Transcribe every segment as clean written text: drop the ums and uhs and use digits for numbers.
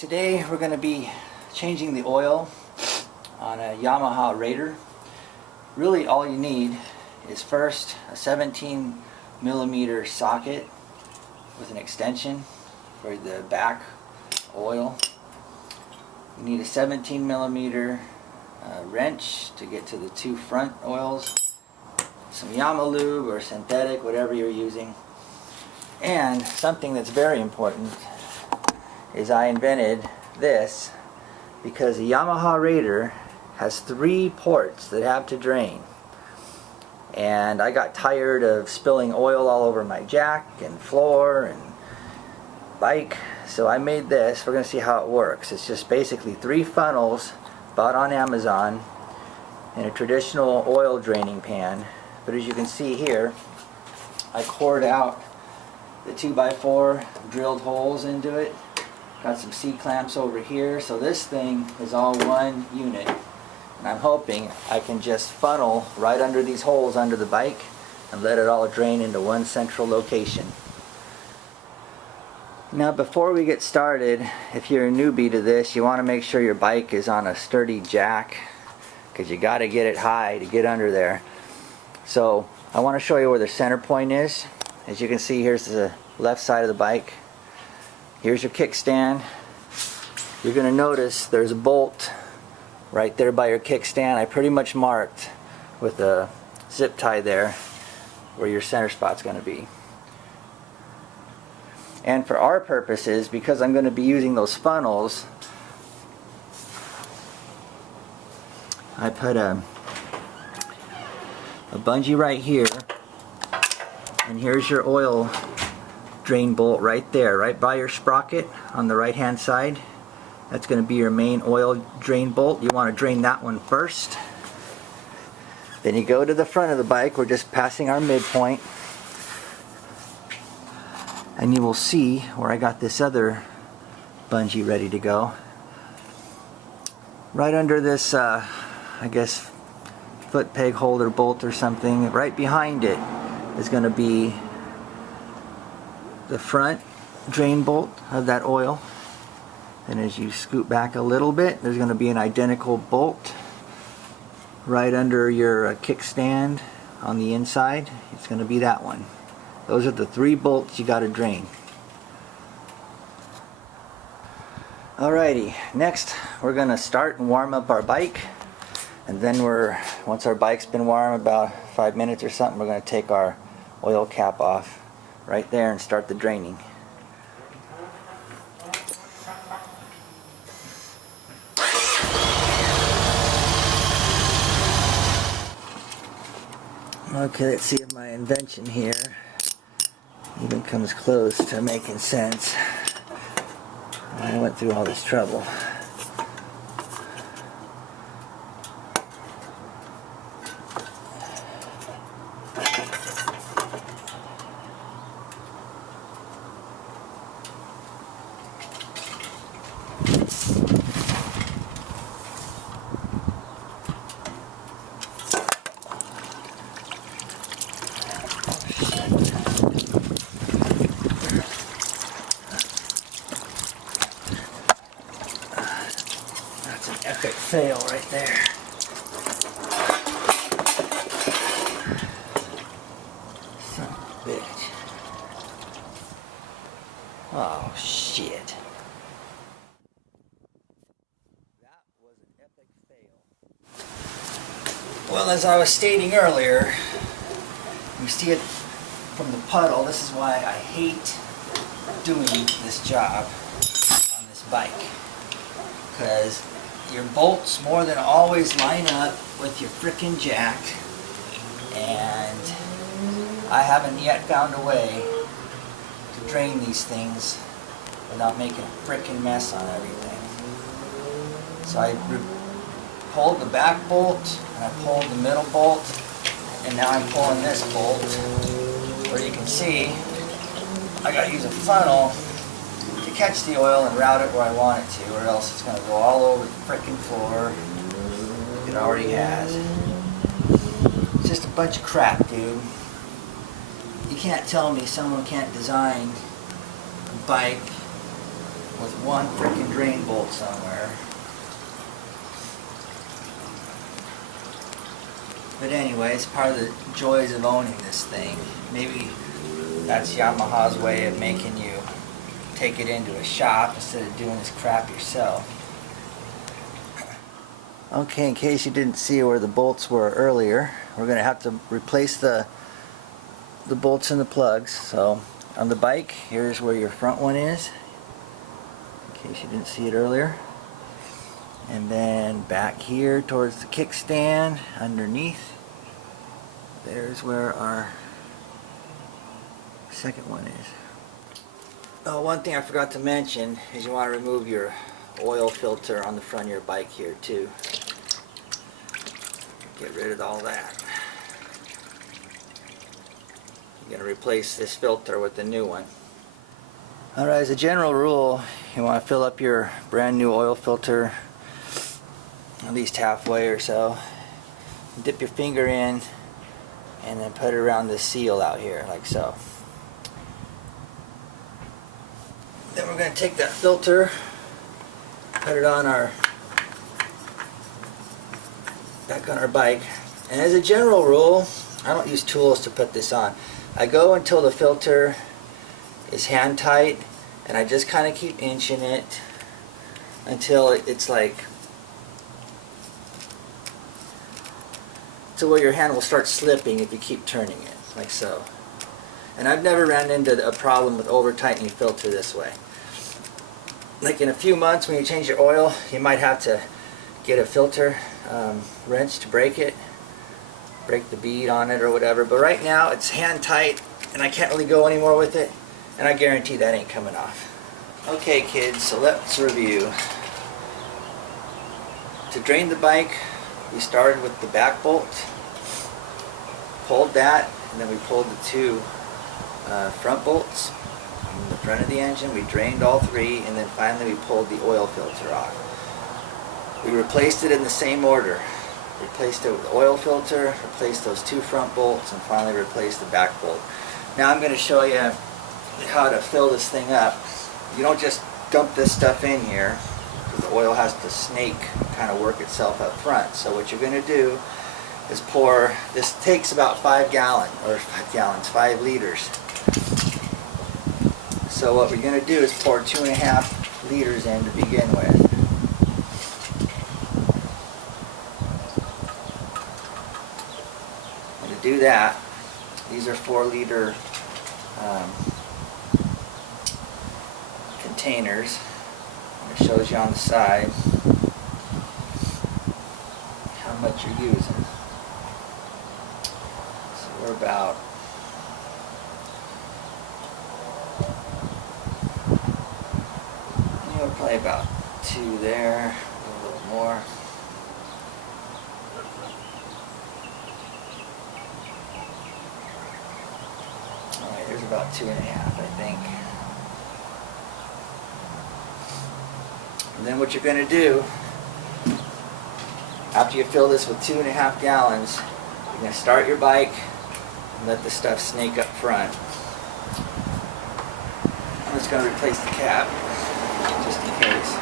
Today we're going to be changing the oil on a Yamaha Raider. Really all you need is first a 17mm socket with an extension for the back oil. You need a 17mm wrench to get to the two front oils, some Yamaha lube or synthetic, whatever you're using, and something that's very important is I invented this because the Yamaha Raider has 3 ports that have to drain, and I got tired of spilling oil all over my jack and floor and bike, so I made this. We're going to see how it works. It's just basically 3 funnels bought on Amazon in a traditional oil draining pan, but as you can see here, I cored out the 2x4, drilled holes into it. Got some C-clamps over here, so this thing is all one unit, and I'm hoping I can just funnel right under these holes under the bike and let it all drain into one central location. Now before we get started, if you're a newbie to this, you want to make sure your bike is on a sturdy jack, because you got to get it high to get under there. So I want to show you where the center point is. As you can see, here's the left side of the bike. Here's your kickstand. You're going to notice there's a bolt right there by your kickstand. I pretty much marked with a zip tie there where your center spot's going to be. And for our purposes, because I'm going to be using those funnels, I put a bungee right here, and here's your oil drain bolt right there, right by your sprocket on the right hand side. That's going to be your main oil drain bolt. You want to drain that one first. Then you go to the front of the bike. We're just passing our midpoint, and you will see where I got this other bungee ready to go. Right under this I guess foot peg holder bolt or something, right behind it is going to be the front drain bolt of that oil. And as you scoot back a little bit, there's going to be an identical bolt right under your kickstand on the inside. It's going to be that one. Those are the 3 bolts you got to drain. Alrighty, next we're going to start and warm up our bike, and then once our bike's been warm about 5 minutes or something, we're going to take our oil cap off right there and start the draining. Okay, let's see if my invention here even comes close to making sense. I went through all this trouble. Epic fail right there. Son of a bitch. Oh shit. That was an epic fail. Well, as I was stating earlier, you see it from the puddle. This is why I hate doing this job on this bike. Because your bolts more than always line up with your frickin' jack, and I haven't yet found a way to drain these things without making a frickin' mess on everything. So I pulled the back bolt, and I pulled the middle bolt, and now I'm pulling this bolt, where you can see I gotta use a funnel to catch the oil and route it where I want it to, or else it's going to go all over the frickin' floor. It already has. It's just a bunch of crap, dude. You can't tell me someone can't design a bike with one freaking drain bolt somewhere. But anyway, it's part of the joys of owning this thing. Maybe that's Yamaha's way of making you take it into a shop instead of doing this crap yourself. Okay, in case you didn't see where the bolts were earlier, we're going to have to replace the bolts and the plugs. So on the bike, here's where your front one is, in case you didn't see it earlier. And then back here towards the kickstand, underneath, there's where our second one is. Oh, one thing I forgot to mention is you want to remove your oil filter on the front of your bike here too. Get rid of all that. You're going to replace this filter with the new one. Alright, as a general rule, you want to fill up your brand new oil filter at least halfway or so. Dip your finger in and then put it around the seal out here like so. Then we're going to take that filter, put it on back on our bike, and as a general rule, I don't use tools to put this on. I go until the filter is hand tight, and I just kind of keep inching it until it's like to where your hand will start slipping if you keep turning it like so. And I've never ran into a problem with over tightening your filter this way. Like in a few months when you change your oil, you might have to get a filter wrench to break it, break the bead on it or whatever. But right now it's hand tight and I can't really go anymore with it, and I guarantee that ain't coming off. Okay kids, so let's review. To drain the bike, we started with the back bolt, pulled that, and then we pulled the two front bolts in the front of the engine. We drained all three, and then finally we pulled the oil filter off. We replaced it in the same order. Replaced it with the oil filter, replaced those two front bolts, and finally replaced the back bolt. Now I'm going to show you how to fill this thing up. You don't just dump this stuff in here, because the oil has to snake, kind of work itself up front. So what you're going to do is pour, this takes about 5 liters. So what we're going to do is pour 2.5 liters in to begin with. And to do that, these are 4-liter containers. And it shows you on the side how much you're using. So we're about probably about 2 there, a little more. Alright, there's about 2.5, I think. And then what you're going to do, after you fill this with 2.5 gallons, you're going to start your bike and let the stuff snake up front. I'm just going to replace the cap, just in case.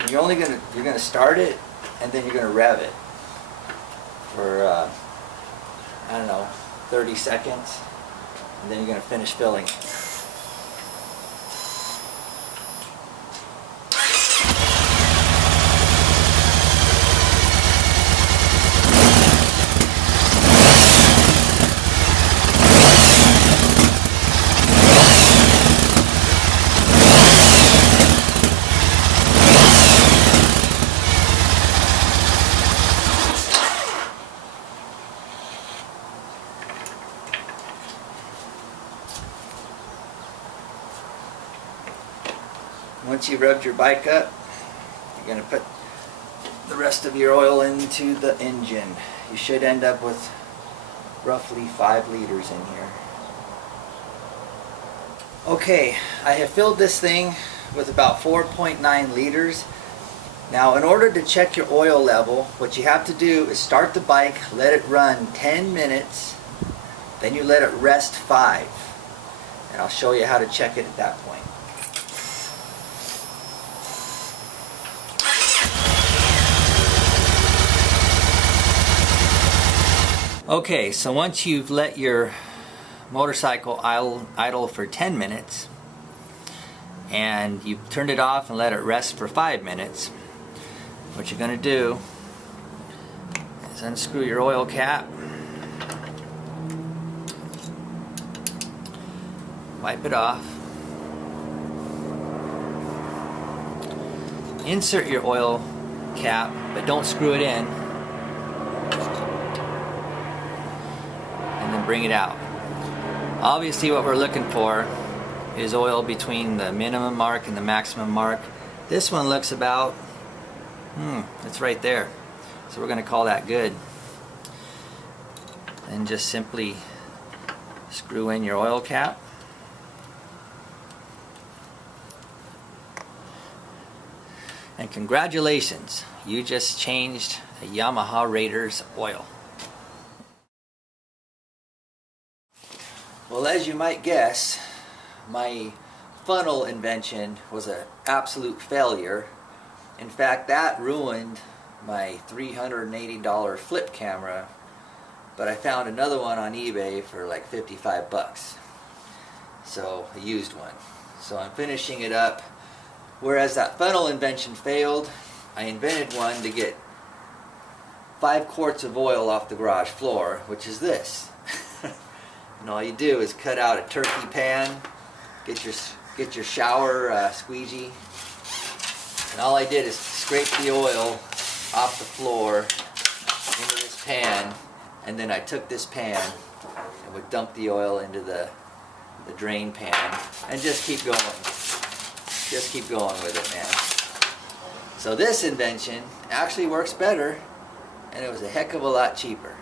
And you're going to start it, and then you're going to rev it for I don't know, 30 seconds, and then you're going to finish filling it. Once you've rubbed your bike up, you're going to put the rest of your oil into the engine. You should end up with roughly 5 liters in here. Okay, I have filled this thing with about 4.9 liters. Now in order to check your oil level, what you have to do is start the bike, let it run 10 minutes, Then you let it rest 5, and I'll show you how to check it at that point. Okay, so once you've let your motorcycle idle for 10 minutes and you've turned it off and let it rest for 5 minutes, what you're going to do is unscrew your oil cap, wipe it off, insert your oil cap, but don't screw it in, and then bring it out. Obviously what we're looking for is oil between the minimum mark and the maximum mark. This one looks about, it's right there. So we're going to call that good. And just simply screw in your oil cap. And congratulations, you just changed a Yamaha Raider's oil. Well, as you might guess, my funnel invention was an absolute failure. In fact, that ruined my $380 flip camera, but I found another one on eBay for like 55 bucks. So, a used one. So I'm finishing it up. Whereas that funnel invention failed, I invented one to get 5 quarts of oil off the garage floor, which is this. And all you do is cut out a turkey pan, get your shower squeegee, and all I did is scrape the oil off the floor into this pan, and then I took this pan and would dump the oil into the drain pan and just keep going. Just keep going with it, man. So this invention actually works better, and it was a heck of a lot cheaper.